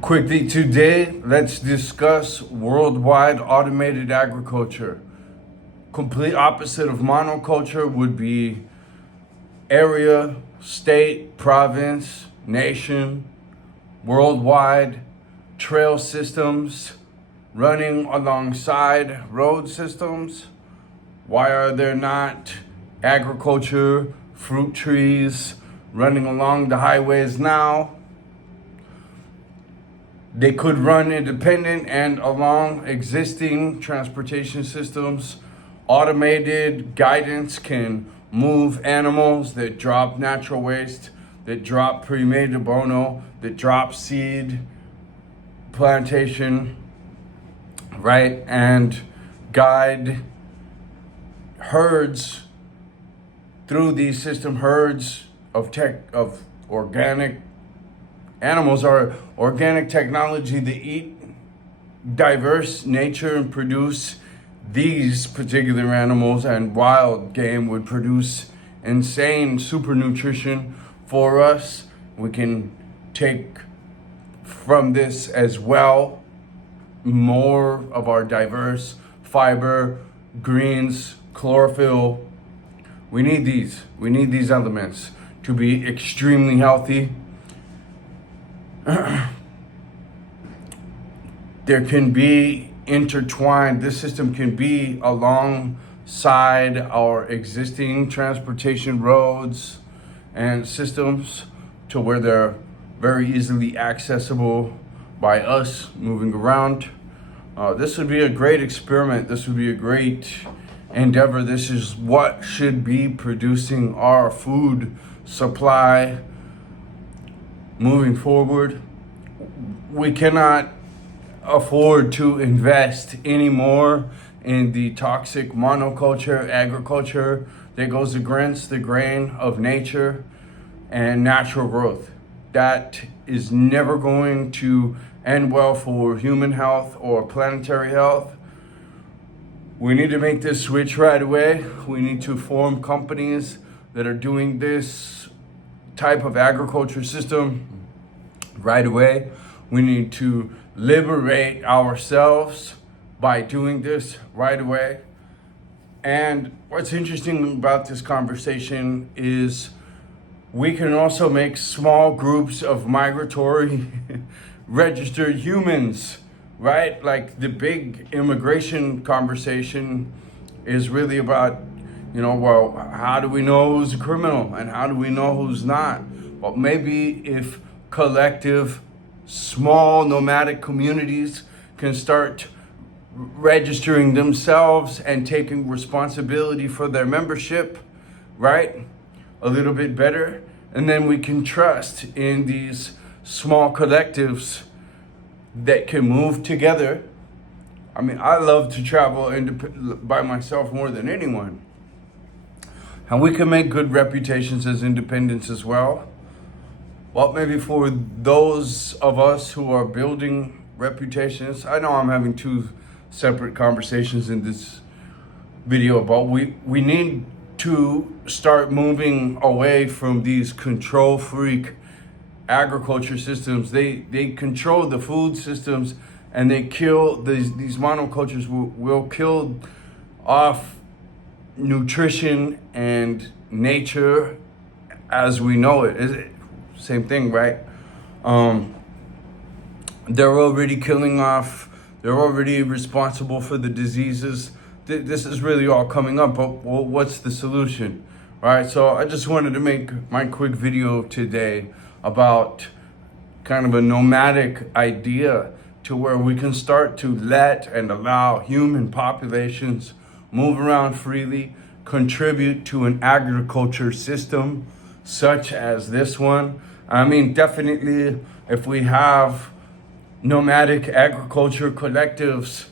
Quickly today, let's discuss worldwide automated agriculture. Complete opposite of monoculture would be area, state, province, nation, worldwide, trail systems running alongside road systems. Why are there not agriculture, fruit trees running along the highways now? They could run independent and along existing transportation systems. Automated guidance can move animals that drop natural waste, that drop pre-made abono, that drop seed plantation, right? And guide herds through these herds of organic animals are organic technology that eat diverse nature and produce these particular animals, and wild game would produce insane super nutrition for us. We can take from this as well more of our diverse fiber, greens, chlorophyll. We need these elements to be extremely healthy. There can be intertwined, this system can be alongside our existing transportation roads and systems to where they're very easily accessible by us moving around. This would be a great experiment. This would be a great endeavor. This is what should be producing our food supply moving forward. We cannot afford to invest anymore in the toxic monoculture agriculture that goes against the grain of nature and natural growth. That is never going to end well for human health or planetary health. We need to make this switch right away. We need to form companies that are doing this type of agriculture system right away. We need to liberate ourselves by doing this right away. And what's interesting about this conversation is we can also make small groups of migratory registered humans, right? Like the big immigration conversation is really about, well, how do we know who's a criminal and how do we know who's not? Well, maybe if collective, small nomadic communities can start registering themselves and taking responsibility for their membership, right? A little bit better. And then we can trust in these small collectives that can move together. I mean, I love to travel by myself more than anyone. And we can make good reputations as independents as well. Well, maybe for those of us who are building reputations, I know I'm having two separate conversations in this video, but we need to start moving away from these control freak agriculture systems. They control the food systems and they kill these monocultures will kill off nutrition and nature as we know it. Same thing, right? They're already killing off, they're already responsible for the diseases. This is really all coming up, but what's the solution, right? So I just wanted to make my quick video today about kind of a nomadic idea to where we can start to let and allow human populations move around freely, contribute to an agriculture system such as this one. I mean, definitely if we have nomadic agriculture collectives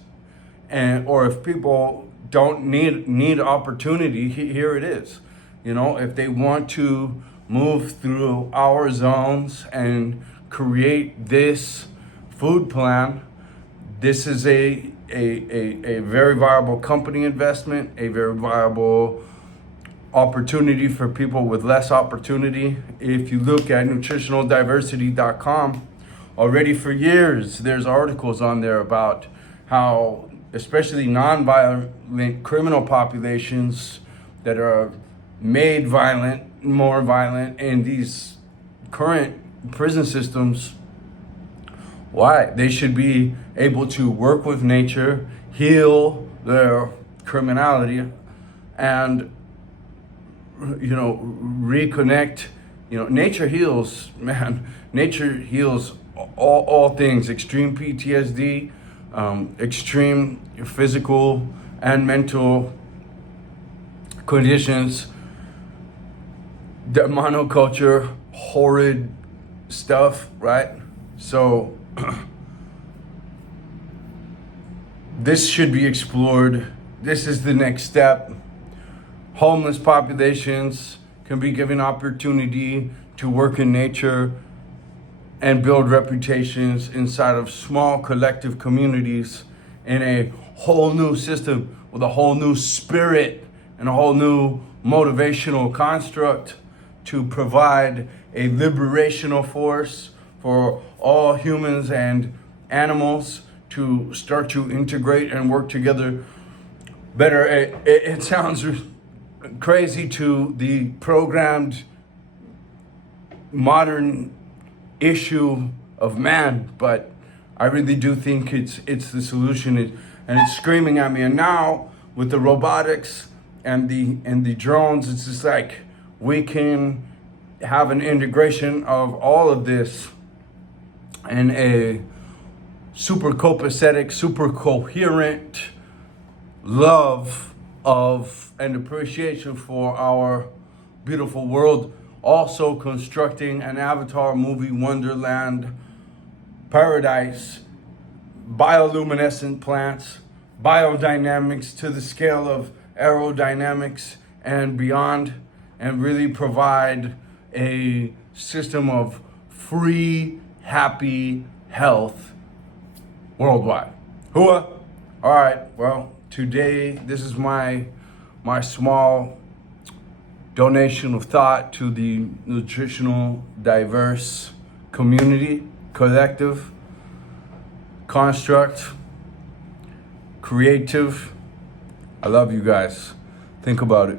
or if people don't need opportunity, here it is. If they want to move through our zones and create this food plan, this is a very viable company investment, a very viable opportunity for people with less opportunity. If you look at nutritionaldiversity.com, already for years. There's articles on there about how, especially non-violent criminal populations that are made violent, more violent in these current prison systems, why they should be able to work with nature, heal their criminality, and reconnect. Nature heals, man. Nature heals all things. Extreme PTSD, extreme physical and mental conditions, the monoculture, horrid stuff, right? So this should be explored. This is the next step. Homeless populations can be given opportunity to work in nature and build reputations inside of small collective communities in a whole new system with a whole new spirit and a whole new motivational construct to provide a liberational force for all humans and animals to start to integrate and work together better. It sounds crazy to the programmed modern issue of man, but I really do think it's the solution, and it's screaming at me. And now with the robotics and the drones, it's just like we can have an integration of all of this in a super copacetic, super coherent love of and appreciation for our beautiful world. Also constructing an Avatar movie wonderland paradise, bioluminescent plants, biodynamics to the scale of aerodynamics and beyond, and really provide a system of free, happy health worldwide. Hua! All right, well, today, this is my small donation of thought to the nutritional, diverse community, collective, construct, creative. I love you guys. Think about it.